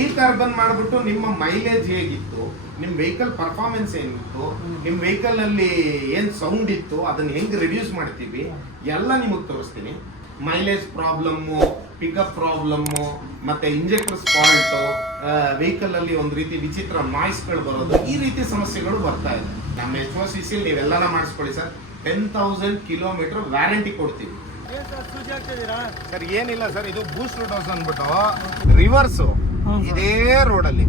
ಡಿಕಾರ್ಬನ್ ಮಾಡ್ಬಿಟ್ಟು ನಿಮ್ಮ ಮೈಲೇಜ್ ಹೇಗಿತ್ತು, ನಿಮ್ಮ ವೆಹಿಕಲ್ ಪರ್ಫಾರ್ಮೆನ್ಸ್ ಏನಿತ್ತು, ನಿಮ್ಮ ವೆಹಿಕಲ್ ಅಲ್ಲಿ ಏನ್ ಸೌಂಡ್ ಇತ್ತು, ಅದನ್ನ ಹೆಂಗ್ ರಿಡ್ಯೂಸ್ ಮಾಡ್ತೀವಿ ಎಲ್ಲ ನಿಮಗೆ ತೋರಿಸ್ತೀನಿ. ಮೈಲೇಜ್ ಪ್ರಾಬ್ಲಮ್ಮು, ಪಿಕಪ್ ಪ್ರಾಬ್ಲಮ್ಮು, ಮತ್ತೆ ಇಂಜೆಕ್ಟರ್ ಫಾಲ್ಟ್, ವೆಹಿಕಲ್ ಅಲ್ಲಿ ಒಂದು ರೀತಿ ವಿಚಿತ್ರ ನಾಯ್ಸ್ಗಳು ಬರೋದು, ಈ ರೀತಿ ಸಮಸ್ಯೆಗಳು ಬರ್ತಾ ಇದೆ. ನಮ್ಮ HOCC ನೀವೆಲ್ಲ ಮಾಡಿಸ್ಕೊಳ್ಳಿ ಸರ್. 10,000 ಕಿಲೋಮೀಟರ್ ವ್ಯಾರಂಟಿ ಕೊಡ್ತೀವಿ ಸರ್. ಏನಿಲ್ಲ ಸರ್, ಇದು ಬೂಸ್ಟ್ ಡೋಸ್ ಅಂದ್ಬಿಟ್ಟು ರಿವರ್ಸ್ ಇದೇ ರೋಡ್ ಅಲ್ಲಿ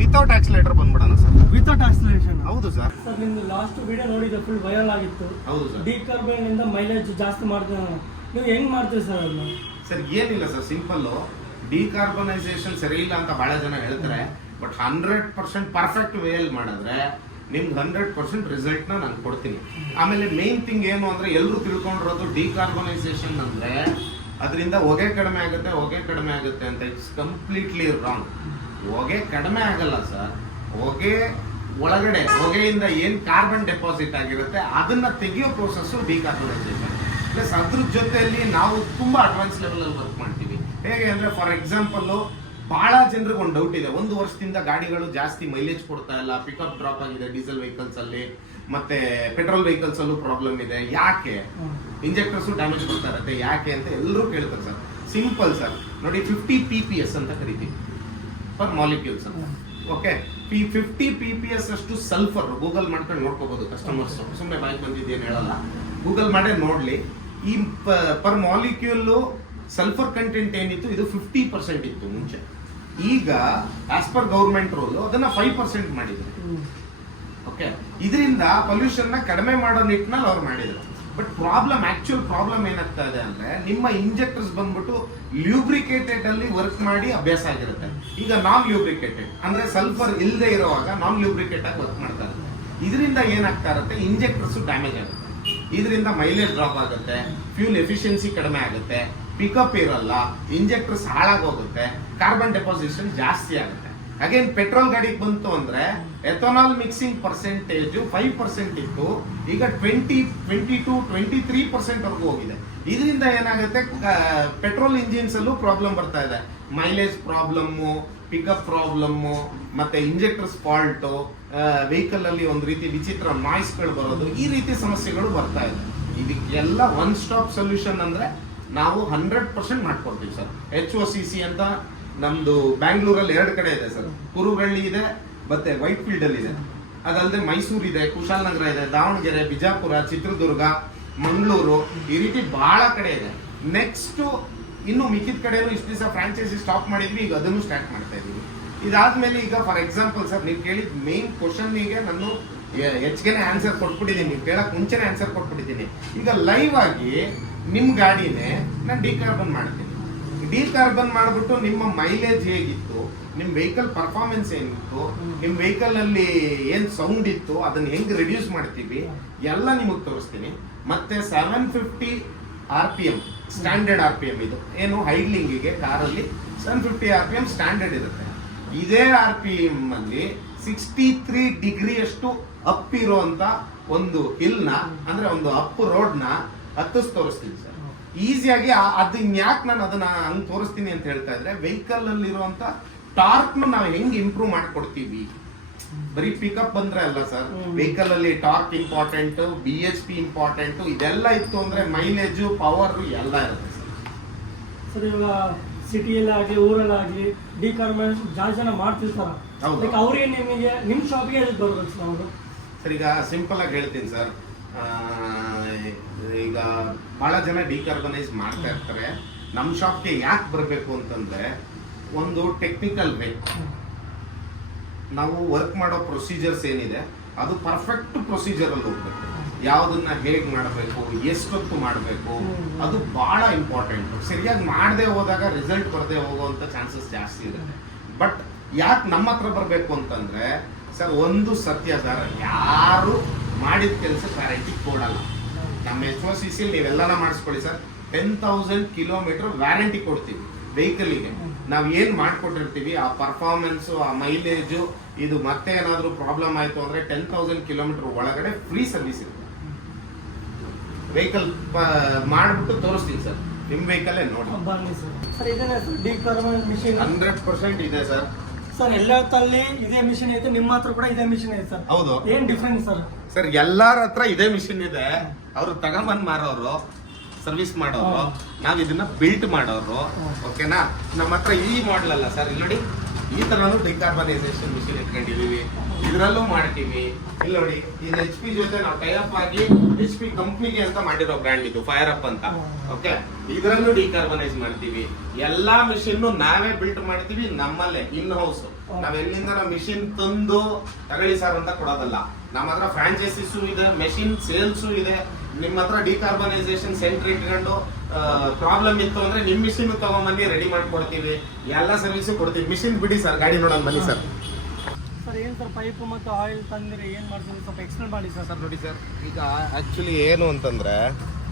ವಿತೌಟ್ ಆಕ್ಸಿಲೇಟರ್ ಬಂದ್ಬಿಡೋಣ ಸರ್. Without acceleration? ಹೌದು ಸರ್. ಸರ್ ನಿಮ್ದು ಲಾಸ್ಟ್ ವಿಡಿಯೋ ನೋಡಿದ್ರೆ ಫುಲ್ ವೈರಲ್ ಆಗಿತ್ತು. ಹೌದು ಸರ್. ಡಿಕಾರ್ಬನ್ ಇಂದ ಮೈಲೇಜ್ ಜಾಸ್ತಿ ಮಾಡ್ತೀವಿ, ನೀವು ಹೆಂಗ್ ಮಾಡ್ತೀವಿ ಸರ್ ಅದನ್ನ? ಸರ್ ಏನಿಲ್ಲ ಸರ್, ಸಿಂಪಲ್. ಡಿಕಾರ್ಬನೈಸೇಷನ್ ಸರಿ ಇಲ್ಲ ಅಂತ ಬಹಳ ಜನ ಹೇಳ್ತಾರೆ, ಬಟ್ 100% ಪರ್ಫೆಕ್ಟ್ ವೇಲ್ ಮಾಡಿದ್ರೆ ನಿಮ್ಗೆ 100% ರಿಸಲ್ಟ್ ನ ನಾನು ಕೊಡ್ತೀನಿ. ಆಮೇಲೆ ಮೇನ್ ಥಿಂಗ್ ಏನು ಅಂದ್ರೆ ಎಲ್ಲರೂ ತಿಳ್ಕೊಂಡಿರೋದು ಡಿಕಾರ್ಬನೈಸೇಷನ್ ಅಂದ್ರೆ ಅದರಿಂದ ಹೊಗೆ ಕಡಿಮೆ ಆಗುತ್ತೆ ಅಂತ. It's completely wrong. ಹೊಗೆ ಕಡಿಮೆ ಆಗಲ್ಲ ಸರ್. ಹೊಗೆ ಒಳಗಡೆ ಹೊಗೆಯಿಂದ ಏನ್ ಕಾರ್ಬನ್ ಡೆಪಾಸಿಟ್ ಆಗಿರುತ್ತೆ ಅದನ್ನ ತೆಗೆಯೋ ಪ್ರೋಸೆಸ್ ಡಿಕಾರ್ಬನೈಸೇಷನ್. ಪ್ಲಸ್ ಅದ್ರ ಜೊತೆಯಲ್ಲಿ ನಾವು ತುಂಬಾ ಅಡ್ವಾನ್ಸ್ ಲೆವೆಲ್ ಅಲ್ಲಿ ವರ್ಕ್ ಮಾಡ್ತೀವಿ. ಹೇಗೆ ಅಂದ್ರೆ ಫಾರ್ ಎಕ್ಸಾಂಪಲ್, ಬಹಳ ಜನರಿಗೆ ಒಂದು ಡೌಟ್ ಇದೆ, 1 ವರ್ಷದಿಂದ ಗಾಡಿಗಳು ಜಾಸ್ತಿ ಮೈಲೇಜ್ ಕೊಡ್ತಾ ಇಲ್ಲ, ಪಿಕಪ್ ಡ್ರಾಪ್ ಆಗಿದೆ ಡೀಸೆಲ್ ವೆಹಿಕಲ್ಸ್ ಅಲ್ಲಿ, ಮತ್ತೆ ಪೆಟ್ರೋಲ್ ವೆಹಿಕಲ್ಸ್ ಅಲ್ಲೂ ಪ್ರಾಬ್ಲಮ್ ಇದೆ, ಯಾಕೆ? ಇಂಜೆಕ್ಟರ್ಸ್ ಡ್ಯಾಮೇಜ್ ಬರ್ತಾ ಇರುತ್ತೆ, ಯಾಕೆ ಅಂತ ಎಲ್ಲರೂ ಕೇಳ್ತಾರೆ ಸರ್. ಸಿಂಪಲ್ ಸರ್, ನೋಡಿ 50 PPS ಅಂತ ಕರಿತೀವಿ ಪರ್ ಮಾಲಿಕ್ಯೂಲ್ಸ್. ಓಕೆ, 50 PPS ಅಷ್ಟು ಸಲ್ಫರ್ ಗೂಗಲ್ ಮಾಡ್ಕೊಂಡು ನೋಡ್ಕೋಬಹುದು ಕಸ್ಟಮರ್ಸ್, ಸುಮ್ಮನೆ ಬಾಯ್ಗೆ ಬಂದಿದ್ದೇನು ಹೇಳಲ್ಲ, ಗೂಗಲ್ ಮಾಡೇ ನೋಡ್ಲಿ. ಈ ಪರ್ ಮಾಲಿಕ್ಯೂಲ್ ಸಲ್ಫರ್ ಕಂಟೆಂಟ್ ಏನಿತ್ತು ಇದು 50% ಇತ್ತು ಮುಂಚೆ. ಈಗ ಆಸ್ ಪರ್ ಗೌರ್ಮೆಂಟ್ ರೂಲ್ ಅದನ್ನ 5% ಮಾಡಿದ್ರು. ಓಕೆ, ಇದರಿಂದ ಪೊಲ್ಯೂಷನ್ ನ ಕಡಿಮೆ ಮಾಡೋ ನಿಟ್ಟಿನಲ್ಲಿ ಅವ್ರು ಮಾಡಿದ್ರು. ಬಟ್ ಆಕ್ಚುಯಲ್ ಪ್ರಾಬ್ಲಮ್ ಏನಾಗ್ತಾ ಇದೆ ಅಂದ್ರೆ ನಿಮ್ಮ ಇಂಜೆಕ್ಟರ್ಸ್ ಬಂದ್ಬಿಟ್ಟು ಲ್ಯೂಬ್ರಿಕೇಟೆಡ್ ಅಲ್ಲಿ ವರ್ಕ್ ಮಾಡಿ ಅಭ್ಯಾಸ ಆಗಿರುತ್ತೆ. ಈಗ ನಾನ್ ಲ್ಯೂಬ್ರಿಕೇಟೆಡ್ ಅಂದ್ರೆ ಸಲ್ಫರ್ ಇಲ್ಲದೆ ಇರುವಾಗ ನಾನ್ ಲ್ಯೂಬ್ರಿಕೇಟ್ ಆಗಿ ವರ್ಕ್ ಮಾಡ್ತಾ ಇರುತ್ತೆ. ಇದರಿಂದ ಏನಾಗ್ತಾ ಇರುತ್ತೆ, ಇಂಜೆಕ್ಟರ್ಸ್ ಡ್ಯಾಮೇಜ್ ಆಗುತ್ತೆ, ಇದರಿಂದ ಮೈಲೇಜ್ ಡ್ರಾಪ್ ಆಗುತ್ತೆ, ಫ್ಯೂಲ್ ಎಫಿಷಿಯನ್ಸಿ ಕಡಿಮೆ ಆಗುತ್ತೆ, ಪಿಕಪ್ ಇರಲ್ಲ, ಇಂಜೆಕ್ಟರ್ಸ್ ಹಾಳಾಗೋಗುತ್ತೆ, ಕಾರ್ಬನ್ ಡೆಪಾಸಿಷನ್ ಜಾಸ್ತಿ ಆಗುತ್ತೆ. ಅಗೇನ್ ಪೆಟ್ರೋಲ್ ಗಾಡಿಗೆ ಬಂತು ಅಂದ್ರೆ ಎಥನಾಲ್ ಮಿಕ್ಸಿಂಗ್ ಪರ್ಸೆಂಟೇಜ್ 5% ಇತ್ತು, ಈಗ 23% ವರೆಗೂ ಹೋಗಿದೆ. ಇದರಿಂದ ಏನಾಗುತ್ತೆ, ಪೆಟ್ರೋಲ್ ಇಂಜಿನ್ಸ್ ಅಲ್ಲೂ ಪ್ರಾಬ್ಲಮ್ ಬರ್ತಾ ಇದೆ. ಮೈಲೇಜ್ ಪ್ರಾಬ್ಲಮ್ಮು, ಪಿಕಪ್ ಪ್ರಾಬ್ಲಮ್ಮು, ಮತ್ತೆ ಇಂಜೆಕ್ಟರ್ಸ್ ಫಾಲ್ಟ್, ವೆಹಿಕಲ್ ಅಲ್ಲಿ ಒಂದು ರೀತಿ ವಿಚಿತ್ರ ನಾಯ್ಸ್ಗಳು ಬರೋದು, ಈ ರೀತಿ ಸಮಸ್ಯೆಗಳು ಬರ್ತಾ ಇದೆ. ಇದಕ್ಕೆಲ್ಲ ಒನ್ ಸ್ಟಾಪ್ ಸೊಲ್ಯೂಷನ್ ಅಂದ್ರೆ ನಾವು 100% ಮಾಡ್ಕೊಡ್ತೀವಿ ಸರ್. HOCC ಅಂತ ನಮ್ದು ಬ್ಯಾಂಗ್ಳೂರಲ್ಲಿ 2 ಕಡೆ ಇದೆ ಸರ್. ಕುರುಗಳ್ಳಿ ಇದೆ, ಮತ್ತೆ ವೈಟ್ ಫೀಲ್ಡ್ ಅಲ್ಲಿ ಇದೆ. ಅದಲ್ಲದೆ ಮೈಸೂರು ಇದೆ, ಕುಶಾಲನಗರ ಇದೆ, ದಾವಣಗೆರೆ, ಬಿಜಾಪುರ, ಚಿತ್ರದುರ್ಗ, ಮಂಗಳೂರು, ಈ ರೀತಿ ಬಹಳ ಕಡೆ ಇದೆ. ನೆಕ್ಸ್ಟ್ ಇನ್ನು ಮಿಕ್ಕಿದ ಕಡೆನೂ ಇಷ್ಟು ದಿವಸ ಫ್ರಾಂಚೈಸಿ ಸ್ಟಾಪ್ ಮಾಡಿದ್ವಿ, ಈಗ ಅದನ್ನು ಸ್ಟಾರ್ಟ್ ಮಾಡ್ತಾ ಇದೀವಿ. ಇದಾದ್ಮೇಲೆ ಈಗ ಫಾರ್ ಎಕ್ಸಾಂಪಲ್ ಸರ್, ನೀವು ಕೇಳಿದ ಮೇನ್ ಕ್ವಶನ್ಗೆ ನಾನು ಹೆಚ್ಚಿಗೆ ಆನ್ಸರ್ ಕೊಟ್ಬಿಟ್ಟಿದ್ದೀನಿ, ನೀವು ಕೇಳಕ್ ಮುಂಚೆನೆ ಆನ್ಸರ್ ಕೊಟ್ಬಿಟ್ಟಿದ್ದೀನಿ. ಈಗ ಲೈವ್ ಆಗಿ ನಿಮ್ ಗಾಡಿನೇ ನಾನು ಡಿಕಾರ್ಬನ್ ಮಾಡ್ತೀನಿ. ಡಿಕಾರ್ಬನ್ ಮಾಡ್ಬಿಟ್ಟು ನಿಮ್ಮ ಮೈಲೇಜ್ ಹೇಗಿತ್ತು, ನಿಮ್ ವೆಹಿಕಲ್ ಪರ್ಫಾರ್ಮೆನ್ಸ್ ಏನಿತ್ತು, ನಿಮ್ ವೆಹಿಕಲ್ ಅಲ್ಲಿ ಏನ್ ಸೌಂಡ್ ಇತ್ತು, ಅದನ್ನ ಹೆಂಗ್ ರಿಡ್ಯೂಸ್ ಮಾಡ್ತೀವಿ ಎಲ್ಲ ನಿಮಗ್ ತೋರಿಸ್ತೀನಿ. ಮತ್ತೆ 750 RPM ಸ್ಟ್ಯಾಂಡರ್ಡ್ RPM ಇದು ಏನು ಹೈಡ್ಲಿಂಗಿಗೆ ಕಾರಲ್ಲಿ 750 RPM ಸ್ಟ್ಯಾಂಡರ್ಡ್ ಇರುತ್ತೆ. ಇದೇ RPM ಅಲ್ಲಿ 63 ಡಿಗ್ರಿ ಅಷ್ಟು ಅಪ್ ಇರುವಂತ ಒಂದು ಹಿಲ್ ನ ಅಂದ್ರೆ ಒಂದು ಅಪ್ ರೋಡ್ ನ ತೋರಿಸ್ತೀನಿ ಸರ್. ಈಸಿಯಾಗಿ ಅದು ಯಾಕೆ ನಾನು ಅದನ್ನ ಹಂಗ್ ತೋರಿಸ್ತೀನಿ ಅಂತ ಹೇಳ್ತಾ ಇದ್ರೆ, ವೆಹಿಕಲ್ ಅಲ್ಲಿ ಇರುವಂತ ಟಾರ್ಕ್ ನಾವು ಹೆಂಗ್ ಇಂಪ್ರೂವ್ ಮಾಡ್ಕೊಡ್ತೀವಿ. ಬರೀ ಪಿಕಪ್ ಬಂದ್ರೆ ಅಲ್ಲ ಸರ್, ವೆಹಿಕಲ್ ಅಲ್ಲಿ ಟಾರ್ಕ್ ಇಂಪಾರ್ಟೆಂಟ್, BHP ಇಂಪಾರ್ಟೆಂಟ್, ಇದೆಲ್ಲ ಇತ್ತು ಅಂದ್ರೆ ಮೈಲೇಜ್, ಪವರ್ ಎಲ್ಲ ಇರುತ್ತೆ ಸರ್. ಇವಾಗ ಸಿಟಿಯಲ್ಲಿ ಆಗಲಿ ಊರಲ್ಲಾಗಲಿ ಡಿಕಾರ್ಬನ್ ಜಾಸ್ತಿ ಜನ ಮಾಡ್ತಿರ್ತಾರ, ಅವ್ರಿಗೆ ನಿಮಗೆ ನಿಮ್ ಶಾಪ್ಗೆ ಬರ್ಬೇಕು ಸರ್ ಅವರು? ಸರ್ ಈಗ ಸಿಂಪಲ್ ಆಗಿ ಹೇಳ್ತೀನಿ ಸರ್, ಈಗ ಬಹಳ ಜನ ಡಿಕಾರ್ಬನೈಸ್ ಮಾಡ್ತಾ ಇರ್ತಾರೆ. ನಮ್ಮ ಶಾಪ್ಗೆ ಯಾಕೆ ಬರಬೇಕು ಅಂತಂದ್ರೆ, ಒಂದು ಟೆಕ್ನಿಕಲ್ ವೇ, ನಾವು ವರ್ಕ್ ಮಾಡೋ ಪ್ರೊಸೀಜರ್ಸ್ ಏನಿದೆ ಅದು ಪರ್ಫೆಕ್ಟ್ ಪ್ರೊಸೀಜರ್ ಅಲ್ಲಿ ಹೋಗ್ಬೇಕು. ಯಾವ್ದನ್ನ ಹೇಗ್ ಮಾಡಬೇಕು, ಎಷ್ಟೊತ್ತು ಮಾಡಬೇಕು, ಅದು ಬಹಳ ಇಂಪಾರ್ಟೆಂಟ್. ಸರಿಯಾಗಿ ಮಾಡದೆ ಹೋದಾಗ ರಿಸಲ್ಟ್ ಬರದೆ ಹೋಗುವಂತ ಚಾನ್ಸಸ್ ಜಾಸ್ತಿ ಇರುತ್ತೆ. ಬಟ್ ಯಾಕೆ ನಮ್ಮ ಹತ್ರ ಬರಬೇಕು ಅಂತಂದ್ರೆ ಸರ್, ಒಂದು ಸತ್ಯ ಸರ್, ಯಾರು ಮಾಡಿದ ಕೆಲಸ ಗ್ಯಾರಂಟಿ ಕೊಡಲ್ಲ. ನಮ್ಮ HOCC ನೀವೆಲ್ಲ ಮಾಡಿಸ್ಕೊಳ್ಳಿ ಸರ್. 10,000 ಕಿಲೋಮೀಟರ್ ವ್ಯಾರಂಟಿ ಕೊಡ್ತೀವಿ ವೆಹಿಕಲ್ಗೆ. ನಾವ್ ಏನ್ ಮಾಡ್ಕೊಟ್ಟಿರ್ತೀವಿ ಆ ಪರ್ಫಾರ್ಮೆನ್ಸ್, ಆ ಮೈಲೇಜು, ಇದು ಮತ್ತೆ ಏನಾದ್ರೂ ಪ್ರಾಬ್ಲಮ್ ಆಯ್ತು ಅಂದ್ರೆ 10,000 ಕಿಲೋಮೀಟರ್ ಒಳಗಡೆ ಫ್ರೀ ಸರ್ವಿಸ್ ಇರುತ್ತೆ. ವೆಹಿಕಲ್ ಮಾಡ್ಬಿಟ್ಟು ತೋರಿಸ್ತೀನಿ ಸರ್, ನಿಮ್ ವೆಹಿಕಲ್ ನೋಡಿ. 100% ಇದೆ ಸರ್. ಸರ್ ಎಲ್ಲ ತಲ್ಲಿ ಇದೇ ಮಿಷಿನ್ ಐತೆ, ನಿಮ್ಮ ಹತ್ರ ಕೂಡ ಇದೇ ಮಿಷಿನ್ ಐತೆ ಸರ್. ಹೌದು ಏನ್ ಡಿಫ್ರೆನ್ಸ್ ಸರ್? ಸರ್ ಎಲ್ಲಾರ ಹತ್ರ ಇದೇ ಮಿಷಿನ್ ಇದೆ. ಅವ್ರು ತಗೊಂಬಂದ್ ಮಾರೋರು, ಸರ್ವಿಸ್ ಮಾಡೋರು, ನಾವ್ ಇದನ್ನ ಬಿಲ್ಟ್ ಮಾಡೋರು. ಓಕೆನಾ? ನಮ್ಮ ಹತ್ರ ಈ ಮಾಡೆಲ್ ಅಲ್ಲ ಸರ್, ಇಲ್ಲಿ ನೋಡಿ ಈ ತರನು ಡಿಕಾರ್ಬನೈಸೇಷನ್ ಮಿಷಿನ್ ಇಟ್ಕೊಂಡಿದೀವಿ, ಇದ್ರಲ್ಲೂ ಮಾಡ್ತೀವಿ. ಇಲ್ಲಿ ನೋಡಿ ಇದು HP ಜೊತೆ ನಾವು ಟೈ ಅಪ್ ಆಗಿ HP ಕಂಪ್ನಿಗೆ ಅಂತ ಮಾಡಿರೋ ಬ್ರ್ಯಾಂಡ್ ಇದು ಫೈರ್ ಅಪ್ ಅಂತ. ಓಕೆ, ಇದ್ರಲ್ಲೂ ಡಿಕಾರ್ಬನೈಸ್ ಮಾಡ್ತೀವಿ. ಎಲ್ಲಾ ಮಿಷಿನ್ ನಾವೇ ಬಿಲ್ಟ್ ಮಾಡ್ತೀವಿ, ನಮ್ಮಲ್ಲೇ ಇನ್ ಹೌಸ್. ನಾವ್ ಎಲ್ಲಿಂದ ಮಿಷಿನ್ ತಂದು ತಗೊಳ್ಳಿ ಸರ್ ಅಂತ ಕೊಡೋದಲ್ಲ. ನಮ್ಮ ಹತ್ರ ಫ್ರಾಂಚೈಸಿಸು ಇದೆ, ಮೆಷಿನ್ ಸೇಲ್ಸು ಇದೆ. ನಿಮ್ಮ ಹತ್ರ ಡಿಕಾರ್ಬನೈಸೇಷನ್ ಸೆಂಟರ್ ಇಟ್ಕೊಂಡು ಪ್ರಾಬ್ಲಮ್ ಇತ್ತು ಅಂದ್ರೆ ನಿಮ್ ಮಿಷಿನ್ ತಗೊಂಬನ್ನಿ, ರೆಡಿ ಮಾಡ್ಕೊಡ್ತೀವಿ. ಎಲ್ಲ ಸರ್ವಿಸ್ ಕೊಡ್ತೀವಿ. ಮಿಷಿನ್ ಬಿಡಿ ಸರ್, ಗಾಡಿ ನೋಡೋಣ ಬನ್ನಿ ಸರ್. ಸರ್ ಏನ್ ಸರ್ ಪೈಪ್ ಮತ್ತು ಆಯಿಲ್ ತಂದ್ರೆ ಏನ್ ಮಾಡ್ತೀವಿ ಸ್ವಲ್ಪ ಎಕ್ಸ್ಪ್ಲೇನ್ ಮಾಡಿ ಸರ್. ಸರ್ ನೋಡಿ ಸರ್, ಈಗ ಆಕ್ಚುಲಿ ಏನು ಅಂತಂದ್ರೆ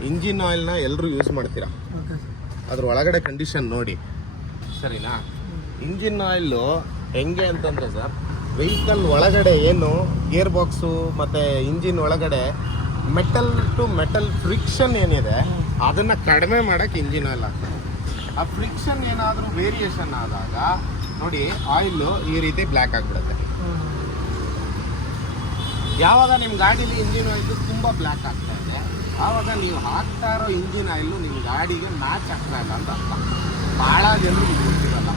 ಇಂಜಿನ್ ಆಯಿಲ್ನ ಎಲ್ಲರೂ ಯೂಸ್ ಮಾಡ್ತೀರಾ. Okay sir. ಅದ್ರ ಒಳಗಡೆ ಕಂಡೀಷನ್ ನೋಡಿ, ಸರಿನಾ? ಇಂಜಿನ್ ಆಯಿಲ್ ಹೆಂಗೆ ಅಂತಂದ್ರೆ ಸರ್, ವೆಹಿಕಲ್ ಒಳಗಡೆ ಏನು ಗೇರ್ ಬಾಕ್ಸು ಮತ್ತೆ ಇಂಜಿನ್ ಒಳಗಡೆ ಮೆಟಲ್ ಟು ಮೆಟಲ್ ಫ್ರಿಕ್ಷನ್ ಏನಿದೆ ಅದನ್ನ ಕಡಿಮೆ ಮಾಡಕ್ಕೆ ಇಂಜಿನ್ ಆಯಿಲ್ ಹಾಕ್ತಾರೆ. ಆ ಫ್ರಿಕ್ಷನ್ ಏನಾದರೂ ವೇರಿಯೇಷನ್ ಆದಾಗ ನೋಡಿ ಆಯಿಲ್ ಈ ರೀತಿ ಬ್ಲ್ಯಾಕ್ ಆಗಿಬಿಡುತ್ತೆ. ಯಾವಾಗ ನಿಮ್ಮ ಗಾಡೀಲಿ ಇಂಜಿನ್ ಆಯಿಲ್ ತುಂಬಾ ಬ್ಲ್ಯಾಕ್ ಆಗ್ತಾ ಇದೆ, ಆವಾಗ ನೀವು ಹಾಕ್ತಾ ಇರೋ ಇಂಜಿನ್ ಆಯಿಲ್ ನಿಮ್ಮ ಗಾಡಿಗೆ ಮ್ಯಾಚ್ ಆಗ್ತಾ ಇಲ್ಲ ಅಂತ ಅರ್ಥ. ಭಾಳ ಜನರು ಗೊತ್ತಿರಲ್ಲ.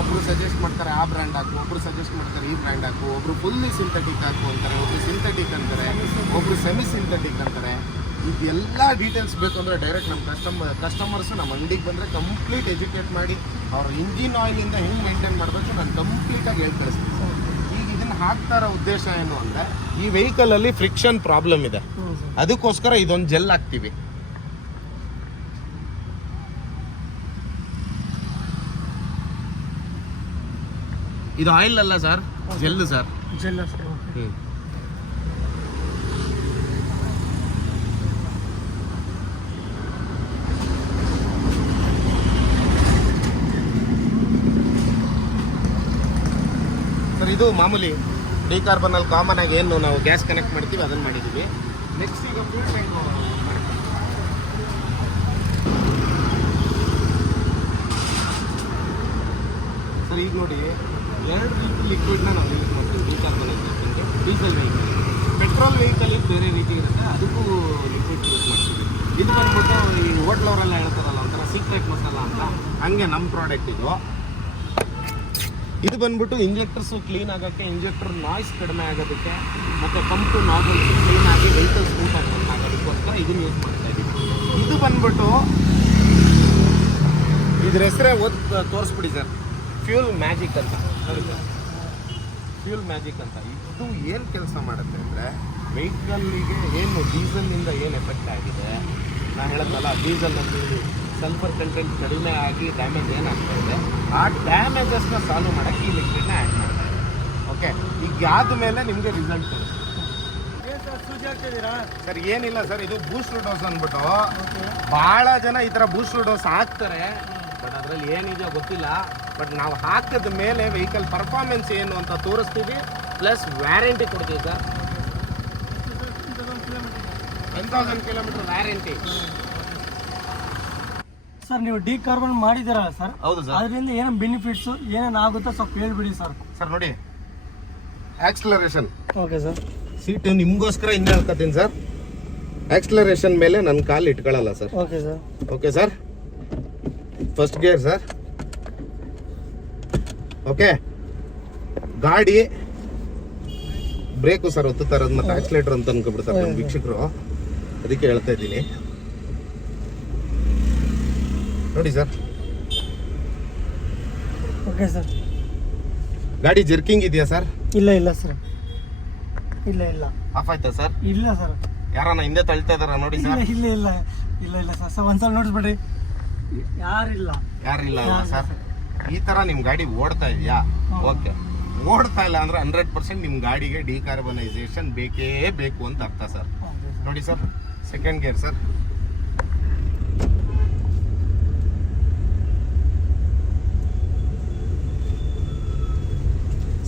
ಒಬ್ರು ಸಜೆಸ್ಟ್ ಮಾಡ್ತಾರೆ ಆ ಬ್ರ್ಯಾಂಡ್ ಹಾಕು, ಒಬ್ರು ಸಜೆಸ್ಟ್ ಮಾಡ್ತಾರೆ ಈ ಬ್ರ್ಯಾಂಡ್ ಹಾಕು, ಒಬ್ರು ಫುಲ್ಲಿ ಸಿಂಥೆಟಿಕ್ ಹಾಕು ಅಂತಾರೆ, ಒಬ್ರು ಸಿಂಥೆಟಿಕ್ ಅಂತಾರೆ, ಒಬ್ರು ಸೆಮಿ ಸಿಂಥೆಟಿಕ್ ಅಂತಾರೆ. ಇದೆಲ್ಲ ಡೀಟೇಲ್ಸ್ ಬೇಕು ಅಂದರೆ ಡೈರೆಕ್ಟ್ ನಮ್ಮ ಕಸ್ಟಮರ್ಸು ನಮ್ಮ ಅಂಗಡಿಗೆ ಬಂದರೆ ಕಂಪ್ಲೀಟ್ ಎಜುಕೇಟ್ ಮಾಡಿ ಅವ್ರ ಇಂಜಿನ್ ಆಯಿಲಿಂದ ಹೆಂಗೆ ಮೇಂಟೈನ್ ಮಾಡಬೇಕು ನಾನು ಕಂಪ್ಲೀಟಾಗಿ ಹೇಳಿ ಕಳಿಸ್ತೀನಿ. ಈಗ ಇದನ್ನು ಹಾಕ್ತಾ ಇರೋ ಉದ್ದೇಶ ಏನು ಅಂದರೆ, ಈ ವೆಹಿಕಲಲ್ಲಿ ಫ್ರಿಕ್ಷನ್ ಪ್ರಾಬ್ಲಮ್ ಇದೆ, ಅದಕ್ಕೋಸ್ಕರ ಇದೊಂದು ಜೆಲ್ ಹಾಕ್ತೀವಿ. ಇದು ಆಯಿಲ್ ಅಲ್ಲ sir, gel sir. Gel sir. Sir ಇದು ಮಾಮೂಲಿ ಡಿಕಾರ್ಬನಲ್ಲಿ ಕಾಮನ್ ಆಗಿ ಏನು ನಾವು ಗ್ಯಾಸ್ ಕನೆಕ್ಟ್ ಮಾಡ್ತೀವಿ ಅದನ್ನು ಮಾಡಿದ್ದೀವಿ. ನೆಕ್ಸ್ಟ್ ಈಗ ಫ್ಯೂಲ್ ಟ್ಯಾಂಕ್ ಸರ್. ಈಗ ನೋಡಿ 2 ರೀತಿ ಲಿಕ್ವಿಡ್ನ ನಾವು ಯೂಸ್ ಮಾಡ್ತೀವಿ ಡಿಕಾರ್ಬನೈಸೇಷನ್ಗೆ. ಡೀಸೆಲ್ ವೆಹಿಕಲ್, ಪೆಟ್ರೋಲ್ ವೆಹಿಕಲಿಗೆ ಬೇರೆ ರೀತಿ ಇರುತ್ತೆ, ಅದಕ್ಕೂ ಲಿಕ್ವಿಡ್ ಯೂಸ್ ಮಾಡ್ತೀವಿ. ಇದು ಬಂದ್ಬಿಟ್ಟು ಈ ಹೋಟ್ಲವರೆಲ್ಲ ಹೇಳ್ತಾರಲ್ಲ ಒಂಥರ ಸೀಕ್ರೆಟ್ ಮಸಾಲ ಅಂತ, ಹಂಗೆ ನಮ್ಮ ಪ್ರಾಡಕ್ಟ್ ಇದು. ಇದು ಬಂದ್ಬಿಟ್ಟು ಇಂಜೆಕ್ಟರ್ಸು ಕ್ಲೀನ್ ಆಗೋಕ್ಕೆ, ಇಂಜೆಕ್ಟರ್ ನಾಯ್ಸ್ ಕಡಿಮೆ ಆಗೋದಕ್ಕೆ, ಮತ್ತು ಪಂಪು ನಾಸಲ್ಸ್ ಕ್ಲೀನ್ ಆಗಿ ವೆಹಿಕಲ್ ಸ್ಮೂತ್ ಆಗೋದಕ್ಕೋಸ್ಕರ ಇದನ್ನು ಯೂಸ್ ಮಾಡ್ತಾ ಇದ್ದೀವಿ. ಇದು ಬಂದ್ಬಿಟ್ಟು ಇದ್ರ ಹೆಸರೇ ತೋರಿಸ್ಬಿಡಿ ಸರ್, ಫ್ಯೂಲ್ ಮ್ಯಾಜಿಕ್ ಅಂತ. ನೋಡಿ ಸರ್, ಫ್ಯೂಲ್ ಮ್ಯಾಜಿಕ್ ಅಂತ. ಇದು ಏನು ಕೆಲಸ ಮಾಡುತ್ತೆ ಅಂದರೆ, ವೆಹಿಕಲ್ಲಿಗೆ ಏನು ಡೀಸೆಲ್ನಿಂದ ಏನು ಎಫೆಕ್ಟ್ ಆಗಿದೆ, ನಾನು ಹೇಳೋದಲ್ಲ, ಡೀಸೆಲ್ನಲ್ಲಿ ಸಲ್ಫರ್ ಕಂಟೆಂಟ್ ಕಡಿಮೆ ಆಗಿ ಡ್ಯಾಮೇಜ್ ಏನಾಗ್ತಾ ಇದೆ, ಆ ಡ್ಯಾಮೇಜಸ್ನ ಸಾಲ್ವ್ ಮಾಡೋಕ್ಕೆ ಈ ಲಿಕ್ವಿಡ್ನ ಆ್ಯಡ್ ಮಾಡ್ತಾರೆ. ಓಕೆ, ಈಗ ಆದಮೇಲೆ ನಿಮಗೆ ರಿಸಲ್ಟ್ ತೋರಿಸ್ತೀವಿ. ಸೂಜಿ ಹಾಕ್ತಿದ್ದೀರಾ ಸರ್? ಏನಿಲ್ಲ ಸರ್, ಇದು ಬೂಸ್ಟರ್ ಡೋಸ್ ಅಂದ್ಬಿಟ್ಟು ಭಾಳ ಜನ ಈ ಥರ ಬೂಸ್ಟರ್ ಡೋಸ್ ಹಾಕ್ತಾರೆ, ಬಟ್ ಅದರಲ್ಲಿ ಏನಿದೆ ಗೊತ್ತಿಲ್ಲ. ಬಟ್ ನಾವು ಹಾಕಿದ ಮೇಲೆ ವೆಹಿಕಲ್ ಪರ್ಫಾರ್ಮೆನ್ಸ್ ಏನು ಅಂತ ತೋರಿಸ್ತೀವಿ, ಪ್ಲಸ್ ವ್ಯಾರಂಟಿ ಕೊಡ್ತೀವಿ ಸರ್. 10,000 kilometre warranty. ಸರ್ ನೀವು ಡಿಕಾರ್ಬನ್ ಮಾಡಿದ್ದೀರಾ ಸರ್? ಹೌದು ಸರ್. ಅದರಿಂದ ಏನೇನು ಬೆನಿಫಿಟ್ಸ್ ಏನೇನು ಆಗುತ್ತಾ ಸ್ವಲ್ಪ ಹೇಳ್ಬಿಡಿ ಸರ್. ಸರ್ ನೋಡಿ, ಆಕ್ಸಲರೇಷನ್. Okay sir. ಸೀಟು ನಿಮಗೋಸ್ಕರ ಹಿಂದೆ ಹೇಳ್ಕೊತೀನಿ ಸರ್. ಆಕ್ಸಲರೇಷನ್ ಮೇಲೆ ನನ್ನ ಕಾಲು ಇಟ್ಕೊಳ್ಳಲ್ಲ sir. Okay sir. Okay sir. First gear sir. Okay, ಗಾಡಿ ಬ್ರೇಕು ಸರ್ ಒತ್ತು ತರದ್ ಮತ್ತೆ ಆಕ್ಸಿಲೇಟರ್ ಅಂತ ಅನ್ಕೊಬಿಡ್ತಾರೆ ನಮ್ಮ ವೀಕ್ಷಕರು, ಅದಕ್ಕೆ ಹೇಳ್ತಾ ಇದ್ದೀನಿ. ನೋಡಿ ಸರ್. Okay sir. ಗಾಡಿ ಜರ್ಕಿಂಗ್ ಇದೆಯಾ ಸರ್? ಇಲ್ಲ ಇಲ್ಲ ಸರ್, ಇಲ್ಲ ಇಲ್ಲ. ಆಫ್ ಆಯ್ತಾ ಸರ್? ಇಲ್ಲ ಸರ್. ಯಾರನ್ನ ಹಿಂದೆ ತಳ್ತಾ ಇದಾರ ನೋಡಿ ಇಲ್ಲ ಸರ್? ಇಲ್ಲ ಇಲ್ಲ ಇಲ್ಲ ಇಲ್ಲ ಸರ್. ಸರ್ ಒಂದ್ಸಲ ನೋಡಿಸ್ಬಿಡ್ರಿ. ಯಾರಿಲ್ಲ ಅಲ್ಲ ಸರ್. ಈ ತರ ನಿಮ್ ಗಾಡಿ ಓಡ್ತಾ ಇದೆಯಾ? ಓಕೆ, ಓಡ್ತಾ ಇಲ್ಲ ಅಂದ್ರೆ 100% ನಿಮ್ ಗಾಡಿಗೆ ಡಿಕಾರ್ಬನೈಸೇಷನ್ ಬೇಕೇ ಬೇಕು ಅಂತ ಅರ್ಥ ಸರ್. ನೋಡಿ sir, second gear sir.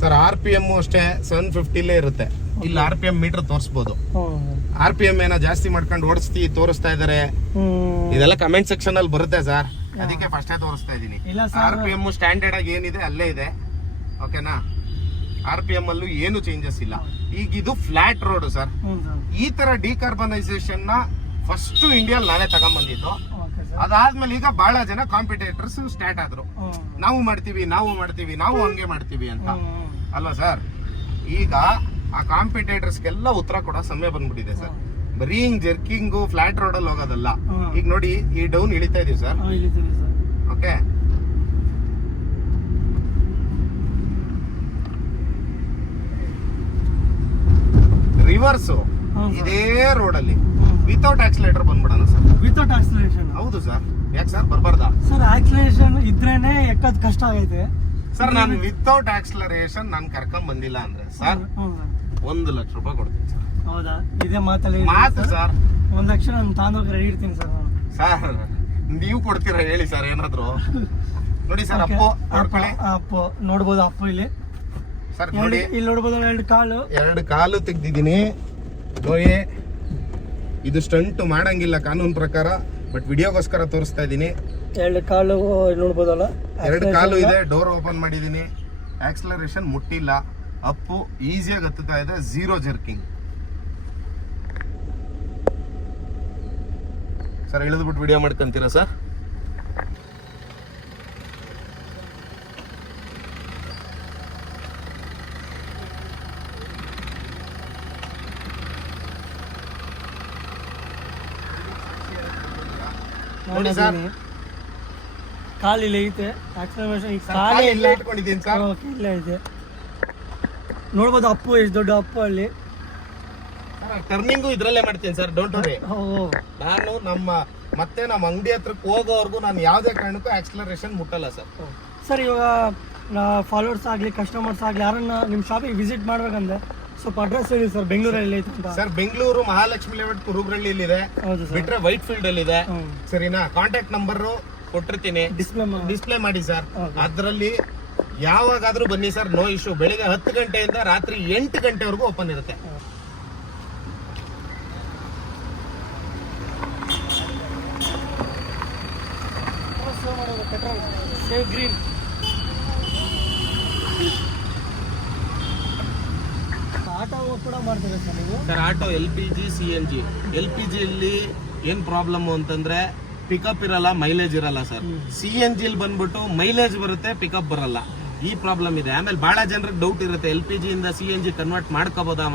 Sir RPM ಅಷ್ಟೇ 750 ಇರುತ್ತೆ. ಇಲ್ಲಿ RPM ಮೀಟರ್ ತೋರಿಸಬಹುದು. RPM ಏನೋ ಜಾಸ್ತಿ ಮಾಡ್ಕೊಂಡು ತೋರಿಸ್ತಾ ಇದಾರೆ, ಇದೆಲ್ಲ ಕಮೆಂಟ್ ಸೆಕ್ಷನ್ ಅಲ್ಲಿ ಬರುತ್ತೆ ಸರ್, ಅದಕ್ಕೆ ಫಸ್ಟೇ ತೋರಿಸ್ತಾ ಇದೀನಿ. RPM ಸ್ಟ್ಯಾಂಡರ್ಡ್ ಆಗಿ ಏನಿದೆ ಅಲ್ಲೇ ಇದೆ. ಓಕೆನಾ. RPM ಅಲ್ಲೂ ಏನು ಚೇಂಜಸ್ ಇಲ್ಲ. ಈಗ ಇದು ಫ್ಲಾಟ್ ರೋಡ್ ಸರ್. ಈ ತರ ಡಿಕಾರ್ಬನೈಸೇಷನ್ ನ ಫಸ್ಟ್ ಇಂಡಿಯಾಲ್ ನಾನೇ ತಗೊಂಡ್ಬಂದಿದ್ದು. ಅದಾದ್ಮೇಲೆ ಈಗ ಬಹಳ ಜನ ಕಾಂಪಿಟೇಟರ್ಸ್ ಸ್ಟಾರ್ಟ್ ಆದ್ರು, ನಾವು ಮಾಡ್ತೀವಿ ನಾವು ಹಂಗೆ ಮಾಡ್ತೀವಿ ಅಂತ ಅಲ್ವಾ ಸರ್. ಈಗ ಆ ಕಾಂಪಿಟೇಟರ್ಸ್ಗೆಲ್ಲ ಉತ್ತರ ಕೊಡೋ ಸಮಯ ಬಂದ್ಬಿಟ್ಟಿದೆ ಸರ್. ಬರೀ ಹಿಂಗ್ ಜರ್ಕಿಂಗು ಫ್ಲಾಟ್ ರೋಡ್ ಅಲ್ಲಿ ಹೋಗೋದಲ್ಲ. ಈಗ ನೋಡಿ ಈ ಡೌನ್ ಇಳಿತಾ ಇದೀವಿ ಸರ್. ಓಕೆ, ರಿವರ್ಸ್ ಇದೇ ರೋಡ್ ಅಲ್ಲಿ ವಿತೌಟ್ ಆಕ್ಸಿಲೇಟರ್ ಬಂದ್ಬಿಡೋಣ ಸರ್. Without acceleration? ಹೌದು ಸರ್. ಯಾಕೆ ಸರ್ ಬರ್ಬಾರ್ದಾ ಸರ್? ಆಕ್ಸಿಲರೇಷನ್ ಇದ್ರೇನೆ ಎಕ್ಕದ್ ಕಷ್ಟ ಆಗೈತೆ ಸರ್. ನಾನು ವಿತೌಟ್ ಆಕ್ಸಿಲರೇಷನ್ ನಾನು ಕರ್ಕೊಂಡ್ ಬಂದಿಲ್ಲ ಅಂದ್ರೆ ಸರ್ 1 ಲಕ್ಷ ರೂಪಾಯಿ ಕೊಡ್ತೀನಿ ಸರ್. ಹೌದಾ? ಇದೇ ಮಾತಲ್ಲಿ ಮಾತು ಸರ್. 1 ಲಕ್ಷ ನಾನು ತಾಂದೋಗಿ ರೆಡಿ ಇರ್ತೀನಿ ಸರ್. ಸರ್ ನೀವು ಕೊಡ್ತೀರಾ ಹೇಳಿ ಸರ್ ಏನಾದ್ರು. ನೋಡಿ ಸರ್, ಅಪ್ಪು ನೋಡ್ಬೋದು. ಅಪ್ಪು ಇಲ್ಲಿ ಸರ್ ನೋಡಿ, ಇಲ್ಲಿ ನೋಡ್ಬೋದು. 2 ಕಾಲು ತೆಗ್ದಿದ್ದೀನಿ ನೋಡಿ. ಇದು ಸ್ಟಂಟ್ ಮಾಡಂಗಿಲ್ಲ ಕಾನೂನು ಪ್ರಕಾರ, ಬಟ್ ವಿಡಿಯೋಗೋಸ್ಕರ ತೋರಿಸ್ತಾ ಇದ್ದೀನಿ. 2 ಕಾಲು ನೋಡ್ಬೋದಲ್ಲ. 2 ಕಾಲು ಇದೆ. ಡೋರ್ ಓಪನ್ ಮಾಡಿದ್ದೀನಿ. ಆಕ್ಸಿಲರೇಷನ್ ಮುಟ್ಟಿಲ್ಲ. ಅಪ್ಪು ಈಸಿಯಾಗಿ ಹತ್ತುತ್ತಾ ಇದೆ. 0 ಜರ್ಕಿಂಗ್ ಸರ್. ಇಳಿದ್ಬಿಟ್ಟು ವಿಡಿಯೋ ಮಾಡ್ಕೊಂತೀರಾ ಸರ್? ನೋಡಿ ಸರ್, ಕಾಲಿಲ್ಲ ಐತೆ ಆಕ್ಸಿಲರೇಷನ್. ಕಾಲೇ ಇಲ್ಲ ಇಟ್ಕೊಂಡಿದ್ದೀನಿ ಸರ್. ಇಲ್ಲ ಇದೆ ನೋಡ್ಬೋದು. ಅಪ್ಪು ಎಷ್ಟು ದೊಡ್ಡ ಅಪ್ಪು ಅಲ್ಲಿ. ಟರ್ನಿಂಗು ಇದ್ರಲ್ಲೇ ಮಾಡ್ತೀನಿ ಸರ್, ಡೋಂಟ್ ವರಿ. ನಾನು ನಮ್ಮ ಅಂಗಡಿ ಹತ್ರಕ್ಕೆ ಹೋಗೋವರೆಗೂ ನಾನು ಯಾವುದೇ ಕಾರಣಕ್ಕೂ ಆಕ್ಸಿಲರೇಷನ್ ಮುಟ್ಟಲ್ಲ ಸರ್. ಸರ್ ಇವಾಗ ಫಾಲೋವರ್ಸ್ ಆಗಲಿ ಕಸ್ಟಮರ್ಸ್ ಆಗಲಿ ಯಾರನ್ನ ನಿಮ್ಮ ಶಾಪಿಗೆ ವಿಸಿಟ್ ಮಾಡ್ಬೇಕಂದ್ರೆ ಸ್ವಲ್ಪ ಅಡ್ರೆಸ್ ಹೇಳಿ ಸರ್. ಬೆಂಗಳೂರಲ್ಲಿ ಐತೆ ಅಂತ ಸರ್. ಬೆಂಗಳೂರು ಮಹಾಲಕ್ಷ್ಮಿ ಲೇಔಟ್ ಕುರುಬ್ರಳ್ಳಿಲಿದೆ, ಬಿಟ್ರೆ ವೈಟ್ ಫೀಲ್ಡ್ ಅಲ್ಲಿ ಇದೆ. ಸರಿನಾ? ಕಾಂಟ್ಯಾಕ್ಟ್ ನಂಬರ್ ಕೊಟ್ಟಿರ್ತೀನಿ, ಡಿಸ್ಪ್ಲೇ ಮಾಡಿ ಸರ್. ಅದರಲ್ಲಿ ಯಾವಾಗಾದ್ರೂ ಬನ್ನಿ ಸರ್, ನೋ ಇಶ್ಯೂ. ಬೆಳಿಗ್ಗೆ 10 ಗಂಟೆಯಿಂದ ರಾತ್ರಿ 8 ಗಂಟೆವರೆಗೂ ಓಪನ್ ಇರುತ್ತೆ. ಗ್ರೀನ್ ಆಟೋ ಕೂಡ ಮಾಡ್ತೀರಾ ಸರ್ ನೀವು? Sir auto LPG CNG. LPG ಅಲ್ಲಿ ಏನ್ ಪ್ರಾಬ್ಲಮ್ ಅಂತಂದ್ರೆ ಪಿಕಪ್ ಇರಲ್ಲ, ಮೈಲೇಜ್ ಇರಲ್ಲ ಸರ್. CNG ಅಲ್ಲಿ ಬಂದ್ಬಿಟ್ಟು ಮೈಲೇಜ್ ಬರುತ್ತೆ, ಪಿಕಪ್ ಬರಲ್ಲ. ಈ ಪ್ರಾಬ್ಲಮ್ ಇದೆ. ಆಮೇಲೆ ಬಹಳ ಜನರಿಗೆ ಡೌಟ್ ಇರುತ್ತೆ, LPG ಇಂದ CNG ಕನ್ವರ್ಟ್ ಮಾಡ್ಕೋಬೋದಾ?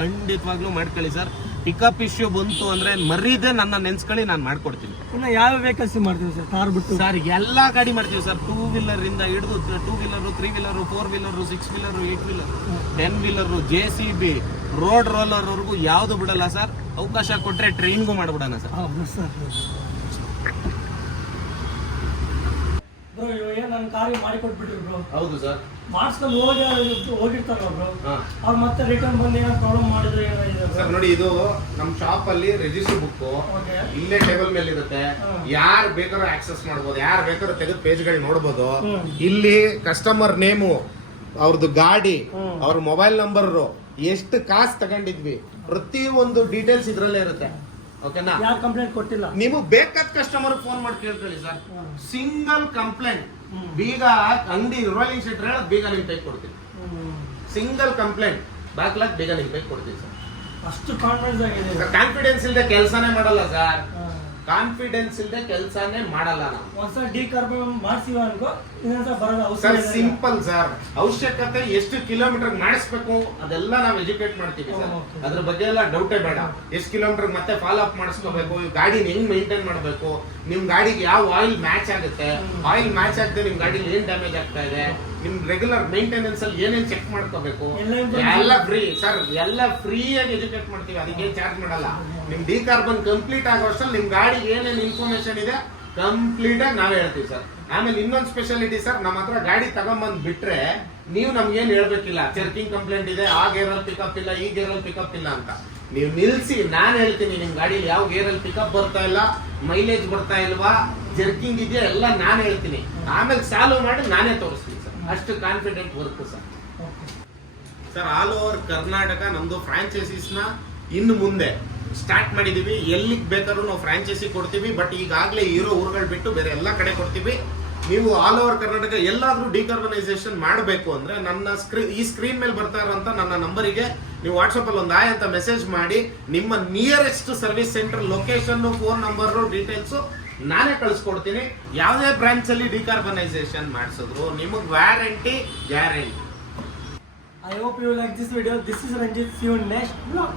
ಖಂಡಿತವಾಗ್ಲೂ ಮಾಡ್ಕೊಳ್ಳಿ ಸರ್. ಪಿಕಪ್ ಇಶ್ಯೂ ಬಂತು ಅಂದ್ರೆ ಮರೀದೆ ನನ್ನ ನೆನ್ಸ್ಕೊಳ್ಳಿ, ನಾನು ಮಾಡ್ಕೊಡ್ತೀನಿ. ಇನ್ನು ಯಾವ ವೆಹಿಕಲ್ಸ್ ಮಾಡ್ತೀವಿ ಸರ್? ಕಾರ್ ಬಿಟ್ಟು ಸರ್ ಎಲ್ಲಾ ಗಾಡಿ ಮಾಡ್ತೀವಿ ಸರ್. 2 ವೀಲರ್ ಇಂದ ಹಿಡಿದು 2 wheeler, 3 wheeler, 4 wheeler, 6 wheeler, 8 wheeler, 10 wheeler, JCB, road roller ವರೆಗೂ ಯಾವ್ದು ಬಿಡಲ್ಲ ಸರ್. ಅವಕಾಶ ಕೊಟ್ರೆ ಟ್ರೈನ್ಗೂ ಮಾಡ್ಬಿಡೋಣ ಸರ್. ಬ್ರೋ ಇವಾಗ ನನ್ನ ಕಾರಿಗೆ ಮಾಡಿ ಕೊಟ್ಬಿಟ್ರಿ ಬ್ರೋ. ಹೌದು ಸರ್. ಮಾಡಿಸ್ಕೊಂಡು ಹೋಗಿರ್ತಾರಲ್ಲ ಬ್ರೋ, ಅವ್ರು ಮತ್ತೆ ರಿಟರ್ನ್ ಬಂದು ಏನೋ ಪ್ರಾಬ್ಲಮ್ ಮಾಡಿದ್ರೆ ಏನಾಗಿದೆ ಸರ್? ನೋಡಿ, ಇದು ನಮ್ಮ ಶಾಪ್ ಅಲ್ಲಿ ರಿಜಿಸ್ಟರ್ ಬುಕ್ ಇಲ್ಲೇ ಟೇಬಲ್ ಮೇಲೆ ಇರುತ್ತೆ. ಯಾರು ಬೇಕಾದ್ರೂ ಆಕ್ಸೆಸ್ ಮಾಡ್ಬೋದು, ಯಾರು ಬೇಕಾದ್ರೂ ತೆಗೆದು ಪೇಜ್ಗಳು ನೋಡ್ಬೋದು. ಇಲ್ಲಿ ಕಸ್ಟಮರ್ ನೇಮು, ಅವ್ರದ್ದು ಗಾಡಿ, ಅವ್ರ ಮೊಬೈಲ್ ನಂಬರ್, ಎಷ್ಟು ಕಾಸು ತಗೊಂಡಿದ್ವಿ, ಪ್ರತಿ ಒಂದು ಡೀಟೇಲ್ಸ್ ಇದ್ರಲ್ಲೇ ಇರುತ್ತೆ. ಓಕೆನಾ? ಯಾರು ಕಂಪ್ಲೇಂಟ್ ಕೊಟ್ಟಿಲ್ಲ. ನೀವು ಬೇಕಾದ ಕಸ್ಟಮರ್ ಫೋನ್ ಮಾಡಿ ಕೇಳ್ಕೊಳ್ಳಿ ಸರ್. ಸಿಂಗಲ್ ಕಂಪ್ಲೇಂಟ್ ಬೀಗ ಅಂಗಡಿ ರೋಲಿಂಗ್ ಶೀಟ್ ಹೇಳೋದು ಬೀಗ ನಿಮ್ಗೆ ಕೈ ಕೊಡ್ತೀನಿ. ಸಿಂಗಲ್ ಕಂಪ್ಲೇಂಟ್ ಬ್ಯಾಕ್ಲಾಗ್ ಬೀಗ ನಿಮ್ಗೆ ಕೈ ಕೊಡ್ತೀನಿ ಸರ್. ಅಷ್ಟು ಕಾನ್ಫಿಡೆನ್ಸ್ ಆಗಿದೆ. ಕಾನ್ಫಿಡೆನ್ಸ್ ಇಲ್ಲದೆ ಕೆಲಸನೇ ಮಾಡಲ್ಲ ಸರ್. ಕಾನ್ಫಿಡೆನ್ಸ್ ಇಲ್ಲದೆ ಕೆಲಸನೇ ಮಾಡಲ್ಲ ನಾವು. ಒಂದ್ಸಲ ಡಿಕಾರ್ಬನ್ ಮಾಡ್ತೀವಿ ಅನ್ಕೋ, ಇನ್ನೊಂದ್ಸಲ ಬರೋದು ಸರ್. Simple sir. ಅವಶ್ಯಕತೆ ಎಷ್ಟು ಕಿಲೋಮೀಟರ್ ಮಾಡಿಸ್ಬೇಕು ಅದೆಲ್ಲ ನಾವು ಎಜುಕೇಟ್ ಮಾಡ್ತೀವಿ ಸರ್. ಅದ್ರ ಬಗ್ಗೆ ಎಲ್ಲ ಡೌಟೇ ಬೇಡ. ಎಷ್ಟು ಕಿಲೋಮೀಟರ್ ಮತ್ತೆ ಫಾಲೋ ಅಪ್ ಮಾಡಿಸ್ಕೋಬೇಕು, ಗಾಡಿನ ಹೆಂಗ್ ಮೇಂಟೈನ್ ಮಾಡಬೇಕು, ನಿಮ್ ಗಾಡಿಗೆ ಯಾವ ಆಯಿಲ್ ಮ್ಯಾಚ್ ಆಗುತ್ತೆ, ಆಯಿಲ್ ಮ್ಯಾಚ್ ಆಗದೆ ನಿಮ್ ಗಾಡಿಲಿ ಏನ್ ಡ್ಯಾಮೇಜ್ ಆಗ್ತಾ ಇದೆ, ನಿಮ್ ರೆಗ್ಯುಲರ್ ಮೇಂಟೆನೆನ್ಸ್ ಅಲ್ಲಿ ಏನೇನ್ ಚೆಕ್ ಮಾಡ್ಕೋಬೇಕು, ಎಲ್ಲ ಫ್ರೀ ಸರ್. ಎಲ್ಲ ಫ್ರೀ ಆಗಿ ಎಜುಕೇಟ್ ಮಾಡ್ತೀವಿ, ಅದಕ್ಕೆ ಚಾರ್ಜ್ ಮಾಡಲ್ಲ. ನಿಮ್ ಡಿಕಾರ್ಬನ್ ಕಂಪ್ಲೀಟ್ ಆಗೋ ಅಷ್ಟರಲ್ಲಿ ನಿಮ್ ಗಾಡಿಗೆ ಏನೇನ್ ಇನ್ಫಾರ್ಮೇಶನ್ ಇದೆ ಕಂಪ್ಲೀಟ್ ಆಗಿ ನಾವೇ ಹೇಳ್ತೀವಿ ಸರ್. ಆಮೇಲೆ ಇನ್ನೊಂದು ಸ್ಪೆಷಾಲಿಟಿ ಸರ್, ನಮ್ಮ ಹತ್ರ ಗಾಡಿ ತಗೊಂಬಂದ್ ಬಿಟ್ರೆ ನೀವು ನಮ್ಗೇನ್ ಹೇಳ್ಬೇಕಿಲ್ಲ, ಜರ್ಕಿಂಗ್ ಕಂಪ್ಲೇಂಟ್ ಇದೆ, ಆ ಗೇರಲ್ಲಿ ಪಿಕಪ್ ಇಲ್ಲ, ಈ ಗೇರಲ್ಲಿ ಪಿಕಪ್ ಇಲ್ಲ ಅಂತ. ನೀವು ನಿಲ್ಸಿ ನಾನು ಹೇಳ್ತೀನಿ, ನಿಮ್ ಗಾಡಿಲಿ ಯಾವ ಗೇರಲ್ಲಿ ಪಿಕಪ್ ಬರ್ತಾ ಇಲ್ಲ, ಮೈಲೇಜ್ ಬರ್ತಾ ಇಲ್ವಾ, ಜರ್ಕಿಂಗ್ ಇದೆಯಾ, ಎಲ್ಲ ನಾನು ಹೇಳ್ತೀನಿ. ಆಮೇಲೆ ಸಾಲ್ವ್ ಮಾಡಿ ನಾನೇ ತೋರಿಸ್ತೀನಿ ಸರ್. ಅಷ್ಟು confident work sir. Sir all over Karnataka ನಮ್ದು ಫ್ರಾಂಚೈಸೀಸ್ ನ ಇನ್ನು ಮುಂದೆ ಸ್ಟಾರ್ಟ್ ಮಾಡಿದೀವಿ. ಎಲ್ಲಿಗೆ ಬೇಕಾದ್ರೂ ನಾವು ಫ್ರಾಂಚೈಸಿ ಕೊಡ್ತೀವಿ. ಬಟ್ ಈಗಾಗಲೇ ಇರೋ ಊರುಗಳು ಬಿಟ್ಟು ಬೇರೆ ಎಲ್ಲ ಕಡೆ ಕೊಡ್ತೀವಿ. ನೀವು ಆಲ್ ಓವರ್ ಕರ್ನಾಟಕ ಎಲ್ಲಾದ್ರೂ ಡಿಕಾರ್ಬನೈಸೇಷನ್ ಮಾಡಬೇಕು ಅಂದ್ರೆ ನನ್ನ ಈ ಸ್ಕ್ರೀನ್ ಮೇಲೆ ಬರ್ತಾ ಇರೋಂಥ ನನ್ನ ನಂಬರಿಗೆ ನೀವು ವಾಟ್ಸಪ್ ಅಲ್ಲಿ ಒಂದು ಅಂತ ಮೆಸೇಜ್ ಮಾಡಿ ನಿಮ್ಮ nearest service centre location, phone number, details ನಾನೇ ಕಳಿಸ್ಕೊಡ್ತೀನಿ. ಯಾವುದೇ ಬ್ರಾಂಚ್ ಅಲ್ಲಿ ಡಿಕಾರ್ಬನೈಸೇಷನ್ ಮಾಡಿಸಿದ್ರು ನಿಮಗೆ warranty guarantee. I hope you like this video. This is Ranjit. See you next vlog.